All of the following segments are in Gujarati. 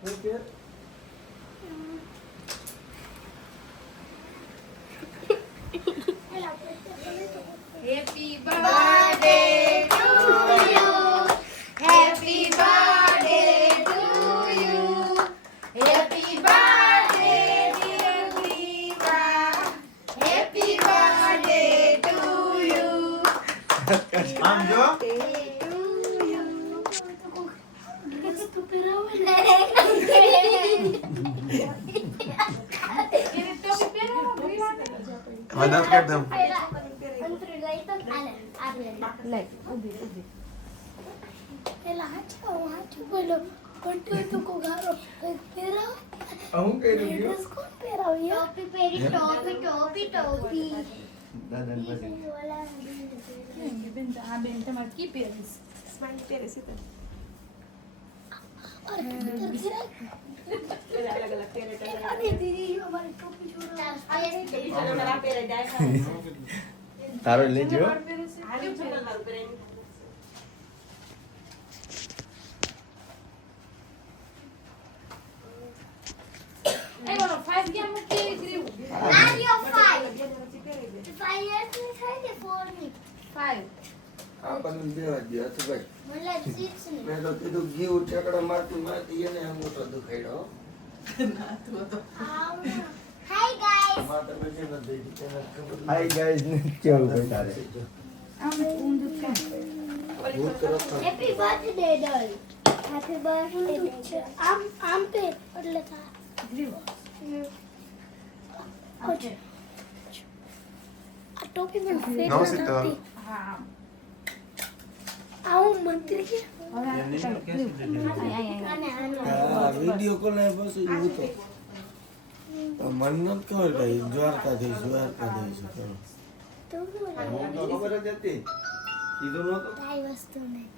Happy birthday to you. Happy birthday to you. Happy birthday dear Viva. Happy birthday to you. આમ જો મદદ કર દઉં હું કઈ રહ્યો દાદા તારો લેજો આપણને દેવા દે હતું ભાઈ મેં તો કીધું ઘી ઠેકડા મારતી મારતી એને મોટો દુખાડ્યો હાય ગાઈસ ને કેવું ભાઈ તારે હેપી બર્થડે ડોલ હેપી બર્થડે આમ પે એટલે થા ઓકે આ ટોપી પણ ફેક નથી હા આવું મંત્રી કે વિડિયો કોલ ને બસ એવું તો મન ન ખબર કઈ દ્વારકાધીશ તો ખબર જ હતી કીધું નતો કાઈ વસ્તુ નહીં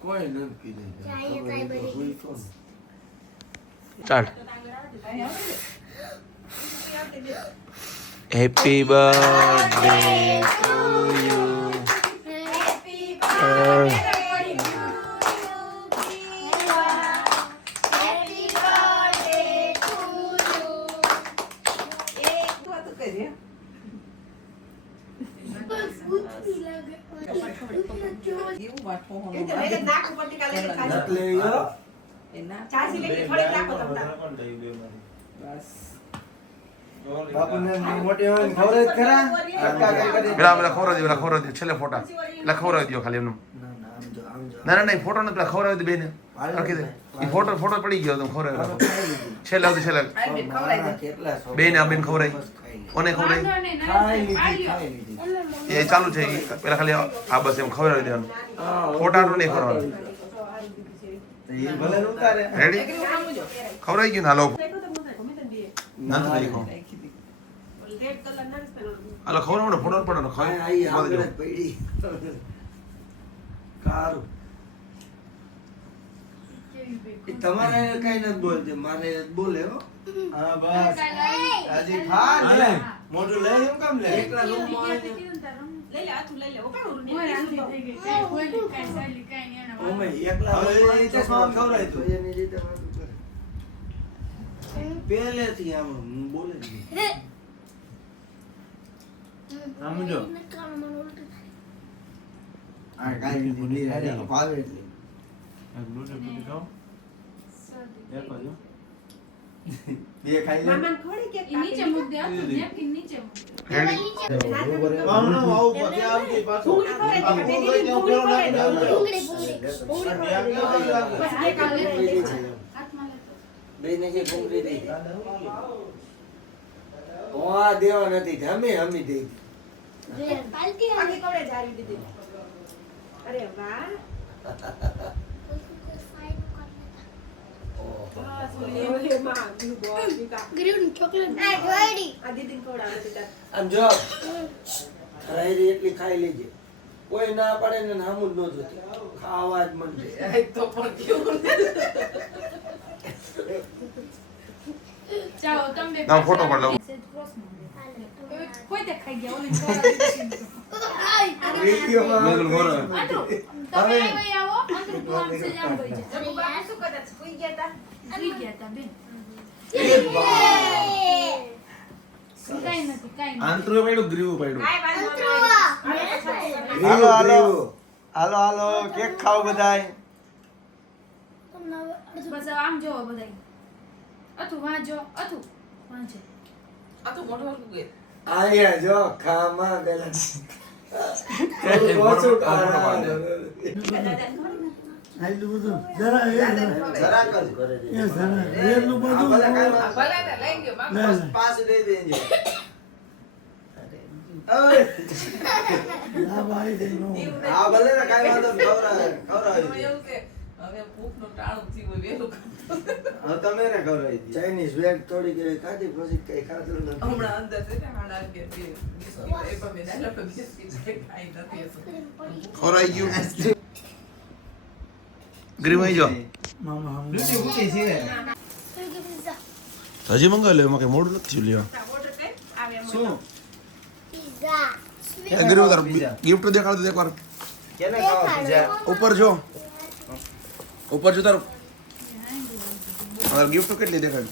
કોઈ ન કીધું ચાય કાઈ બધી ચાલ હેપી બર્થડે ટુ યુ બાપુને મોટી હોય ખબર જ કરા પેલા ખવડાવી દો છેલ્લે ફોટા એટલે ખવડાવી દો ખાલી એમનું ના નહીં ફોટો નથી પેલા ખવડાવી દો બેને રાખી દે એ ફોટો પડી ગયો તમે ખવડાવી છેલ્લે બેને આ બેન ખવડાવી કોને ખવડાવી એ ચાલુ છે પેલા ખાલી આ બસ એમ ખવડાવી દેવાનું ફોટા નહીં ખવડાવવાનું રેડી ખવડાવી ગયું ના લોકો ના દેખો અલા ખવડાવવાનો ફોટો પડવાનો ખાઈ પડી કારું તમારે કઈ નથી બોલતે મારે બોલે હો હા બસ આજે ખા લે મોટું લઈ એમ કામ લે એકલા રૂમ માં લઈ લે આથું લઈ લે ઓ કાઉ ને ઓમે એકલા એ ચશ્મા ખવરાય તો એની રીતે વાત કરે પહેલેથી આમ બોલે સમજો આ કાઈ ભૂલી રહ્યા ભાવે એટલે બે ખાઈ લે મામા ખોડી કે નીચે મૂક દે નેપકિન નીચે મૂક દેવા નથી અમે દે પાલકી આગે કોડે જારી દીધી અરે વાહ ગ્રીન ચોકલેટ આ જોડી આ દીદી કોડા દીધા આમ જો રાયરી એટલી ખાઈ લેજે કોઈ ના પાડે ને નામું જ ન જોતી ખાવા જ મન છે તો પણ કેવું ચાલો તમે ના ફોટો પર લઉં કોઈ દેખાઈ ગયા ઓલી વિડિયોમાં તમે આવો અંદર તું આમ સે જામ ગઈ છે જબ બાર શું કદાચ સુઈ ગયા તા સુઈ ગયા તા બેન એ બા. કાઈ નથી કાઈ નથી આંતરું પડ્યું ગ્રીવું પડ્યું હાલો હાલો હાલો હાલો કેક ખાઓ બધાય. બસ હવે આમ જોવો બધાય અથુ વાંચો અથુ વાંચો આયા જો ખામાં પેલા એ ઓછું ફોટો ખાવાનું. આટલું બધું જરા એ જરા. જરાક જ. એ જરા એટલું બધું આ ભલે કાંઈ લે, વાંધો. લે. પાસ દઈ દેજો. ઓય. આ ભાઈ દેનો આ ભલે ને કાંઈ વાંધો નહીં. ખવડાવી દે. હવે તમે ને ખવડાવી દે. ચાઇનીઝ વેગ થોડી કે ખાધી પછી કઈ ખાધું નથી. ખોરાઈ ગયું ગ્રીવાઈ જો મામા હમ લુચી ફૂટી છે. હજી મંગાવી લે એમાં કઈ મોડું નથી થયું લેવા શું? પિઝા ગ્રીવ તાર ગિફ્ટ દેખાડ દે એકવાર કેને ખાવા પીઝા? ઉપર જો ઉપર જો તાર ગિફ્ટ કેટલી દેખાડ